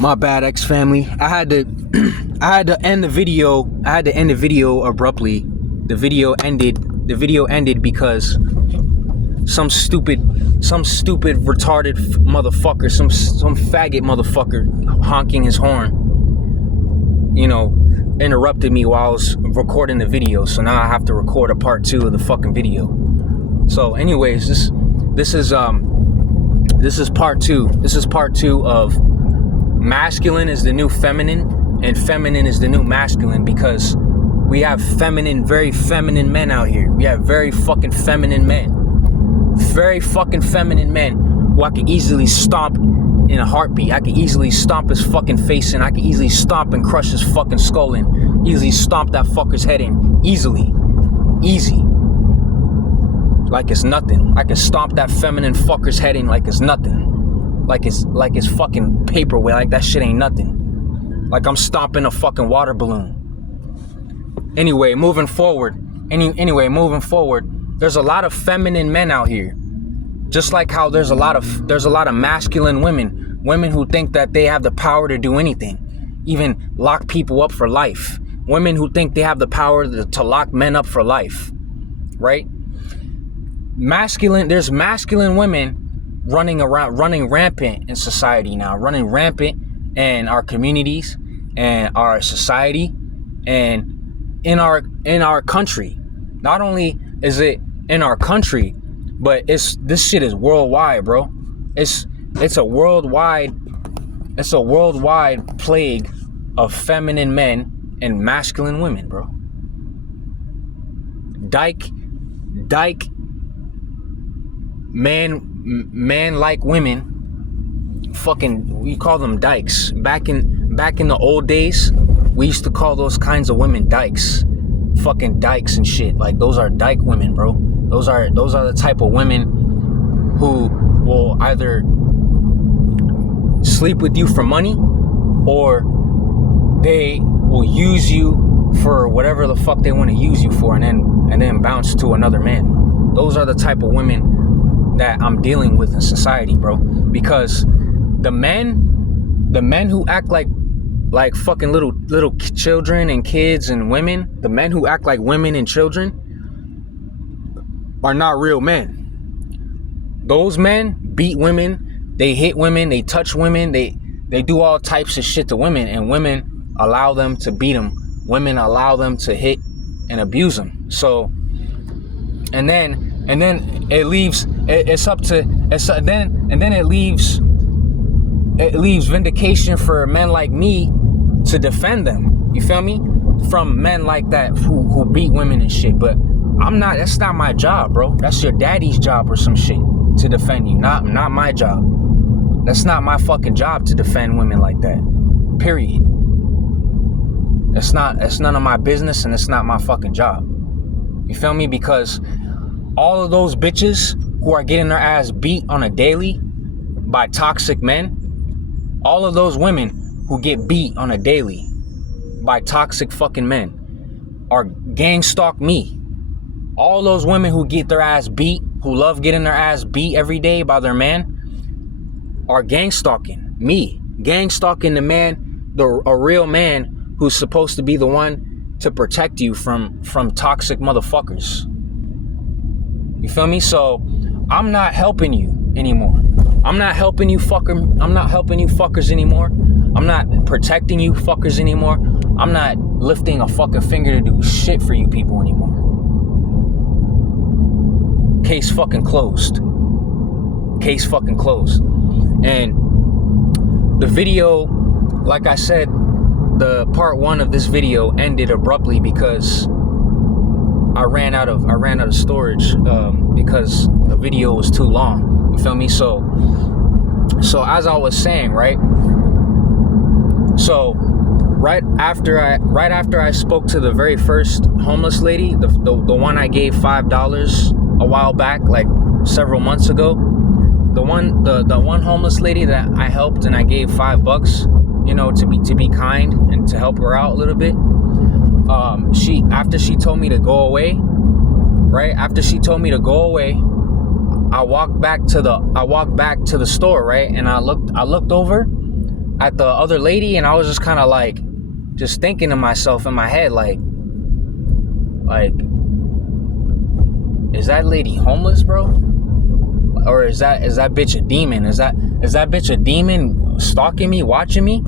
My bad, X family. I had to end the video. I had to end the video abruptly. The video ended because some stupid retarded motherfucker, some faggot motherfucker honking his horn, interrupted me while I was recording the video. So now I have to record a part 2 of the fucking video. So anyways, this is part 2. This is part 2 of masculine is the new feminine and feminine is the new masculine, because we have very feminine men out here. We have very fucking feminine men. Very fucking feminine men who I could easily stomp in a heartbeat. I could easily stomp his fucking face in. I could easily stomp and crush his fucking skull in. Easily stomp that fucker's head in. Easily. Easy. Like it's nothing. I can stomp that feminine fucker's head in like it's nothing. Like it's fucking paperweight. Like that shit ain't nothing. Like I'm stomping a fucking water balloon. Anyway, moving forward. There's a lot of feminine men out here. Just like how there's a lot of masculine women who think that they have the power to do anything, even lock people up for life. Women who think they have the power to lock men up for life, right? There's masculine women running rampant in society now, running rampant in our communities and our society and in our country. Not only is it in our country, but this shit is worldwide, bro. It's a worldwide plague of feminine men and masculine women, bro. Dyke man like women, fucking, we call them dykes. Back in the old days, we used to call those kinds of women dykes. Fucking dykes and shit. Like, those are dyke women, bro. Those are the type of women who will either sleep with you for money, or they will use you for whatever the fuck they want to use you for, and then bounce to another man. Those are the type of women that I'm dealing with in society, bro. Because the men who act like fucking little children and kids and women, the men who act like women and children are not real men. Those men beat women, they hit women, they touch women, they do all types of shit to women, and women allow them to beat them. Women allow them to hit and abuse them. So, and then it leaves vindication for men like me to defend them. You feel me? From men like that who beat women and shit. But that's not my job, bro. That's your daddy's job or some shit to defend you. Not my job. That's not my fucking job to defend women like that. Period. It's none of my business, and it's not my fucking job. You feel me? Because all of those bitches who are getting their ass beat on a daily by toxic men, all of those women who get beat on a daily by toxic fucking men are gang stalk me. All those women who get their ass beat, who love getting their ass beat every day by their man, are gang stalking me. Gang stalking the man, a real man who's supposed to be the one to protect you from toxic motherfuckers. You feel me? So I'm not helping you anymore. I'm not helping you fuckers anymore. I'm not protecting you fuckers anymore. I'm not lifting a fucking finger to do shit for you people anymore. Case fucking closed. Case fucking closed. And the video, like I said, the part 1 of this video ended abruptly because I ran out of storage, because the video was too long. You feel me? So as I was saying, right? So right after I spoke to the very first homeless lady, the one I gave $5 a while back, like several months ago, the one homeless lady that I helped and I gave $5, to be kind and to help her out a little bit. After she told me to go away, right? After she told me to go away, I walked back to the store, right? And I looked over at the other lady, and I was just kind of like, just thinking to myself in my head, like, is that lady homeless, bro? Or is that bitch a demon? Is that bitch a demon stalking me, watching me?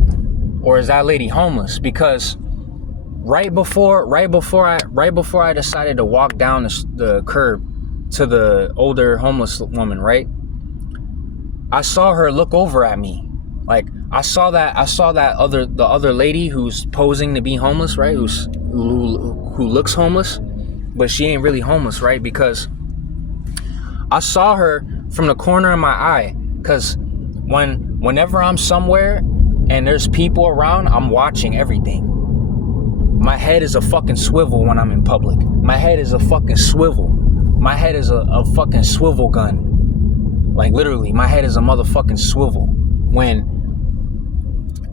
Or is that lady homeless? Because right before I decided to walk down the curb to the older homeless woman, right? I saw her look over at me. Like, I saw the other lady who's posing to be homeless, right? Who looks homeless, but she ain't really homeless, right? Because I saw her from the corner of my eye. Because whenever I'm somewhere and there's people around, I'm watching everything. My head is a fucking swivel when I'm in public. My head is a fucking swivel. My head is a fucking swivel gun. Like, literally, my head is a motherfucking swivel.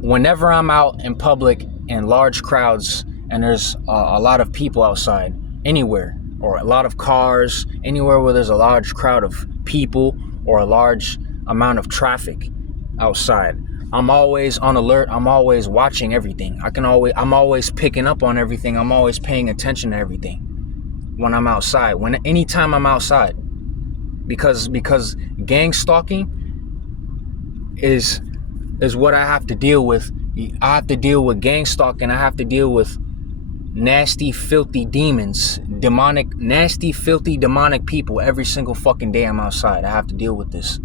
Whenever I'm out in public in large crowds and there's a lot of people outside, anywhere, or a lot of cars, anywhere where there's a large crowd of people or a large amount of traffic outside, I'm always on alert. I'm always watching everything. I'm always picking up on everything. I'm always paying attention to everything when I'm outside. Anytime I'm outside, because gang stalking is what I have to deal with. I have to deal with gang stalking. I have to deal with nasty, filthy demons, nasty, filthy, demonic people every single fucking day I'm outside. I have to deal with this.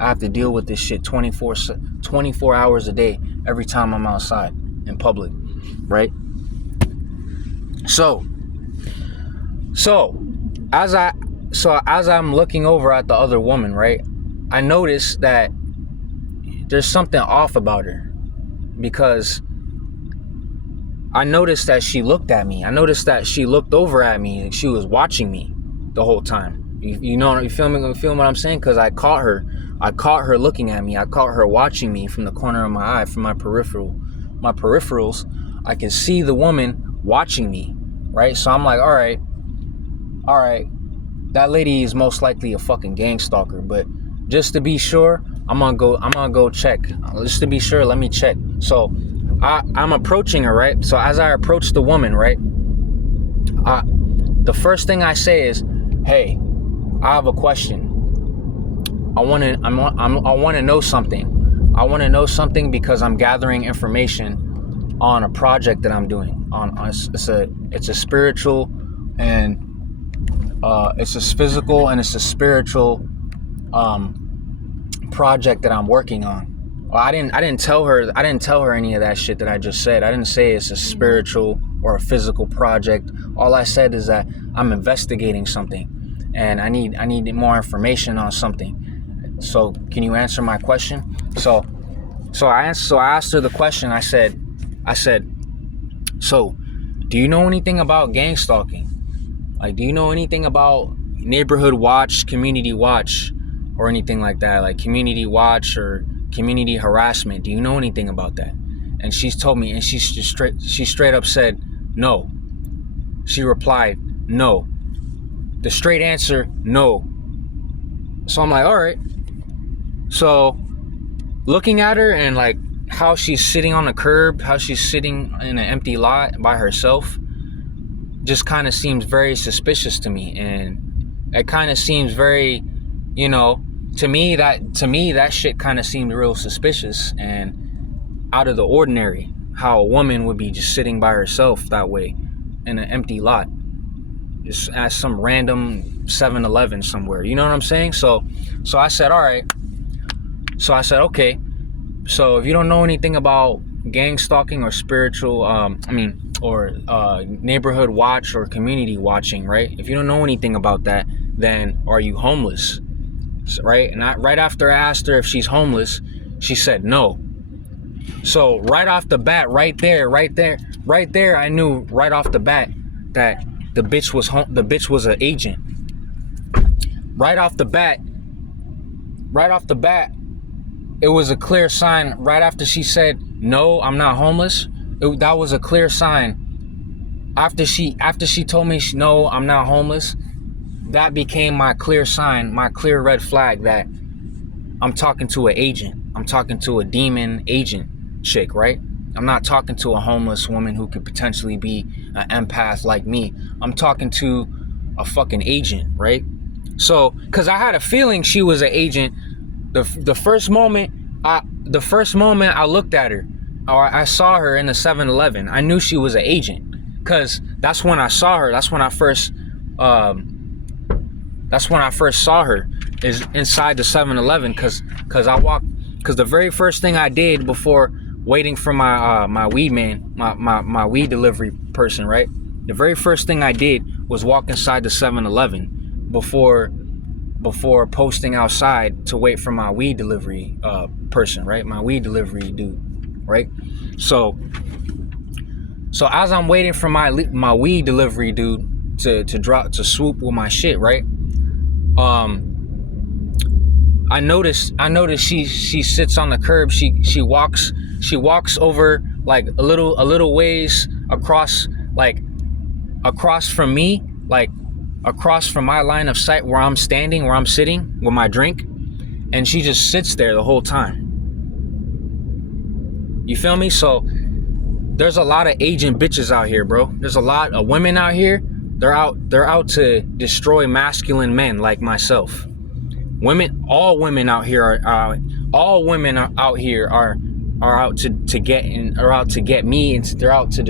I have to deal with this shit 24 hours a day every time I'm outside in public, right? So as I'm looking over at the other woman, right, I noticed that there's something off about her, because I noticed that she looked at me. I noticed that she looked over at me and she was watching me the whole time. You feel me? You feel what I'm saying? Because I caught her looking at me. I caught her watching me from the corner of my eye, from my peripherals. I can see the woman watching me, right? So I'm like, all right, that lady is most likely a fucking gang stalker. But just to be sure, I'm gonna go check. Just to be sure, let me check. So I'm approaching her, right? So as I approach the woman, right, the first thing I say is, hey, I have a question. I want to know something. I want to know something because I'm gathering information on a project that I'm doing. It's a spiritual and it's a physical and it's a spiritual project that I'm working on. Well, I didn't tell her any of that shit that I just said. I didn't say it's a spiritual or a physical project. All I said is that I'm investigating something and I need more information on something. So can you answer my question? So I asked her the question. I said, so do you know anything about gang stalking? Like, do you know anything about neighborhood watch, community watch, or anything like that? Like community watch or community harassment. Do you know anything about that? And she's told me, and she straight up said no. She replied no. The straight answer, no. So I'm like, all right. So looking at her and like how she's sitting on the curb, how she's sitting in an empty lot by herself, just kind of seems very suspicious to me. And it kind of seems very, to me that shit kind of seemed real suspicious and out of the ordinary, how a woman would be just sitting by herself that way in an empty lot, just at some random 7-Eleven somewhere. You know what I'm saying? So I said, all right. So I said, okay. So if you don't know anything about gang stalking or spiritual, neighborhood watch or community watching, right? If you don't know anything about that, then are you homeless? Right? And right after I asked her if she's homeless, she said no. So right off the bat, right there, I knew right off the bat that the bitch was an agent. Right off the bat, it was a clear sign. Right after she said no, I'm not homeless, that was a clear sign. After she told me no, I'm not homeless, that became my clear sign, my clear red flag that I'm talking to an agent. I'm talking to a demon agent. chick, right? I'm not talking to a homeless woman who could potentially be an empath like me. I'm talking to a fucking agent, right? So, cause I had a feeling she was an agent. The first moment I looked at her, or I saw her in the 7-Eleven, I knew she was an agent. Cause that's when I saw her. That's when I first saw her, is inside the 7-Eleven. Cause the very first thing I did before waiting for my weed man, my weed delivery person, right? The very first thing I did was walk inside the 7-Eleven before posting outside to wait for my weed delivery person, right? My weed delivery dude, right? So as I'm waiting for my weed delivery dude to swoop with my shit, right? I noticed she sits on the curb. She walks over like a little ways across from me, like across from my line of sight where I'm standing, where I'm sitting with my drink, and she just sits there the whole time. You feel me? So there's a lot of agent bitches out here, bro. There's a lot of women out here. They're out to destroy masculine men like myself. All women out here are out to get me, and they're out to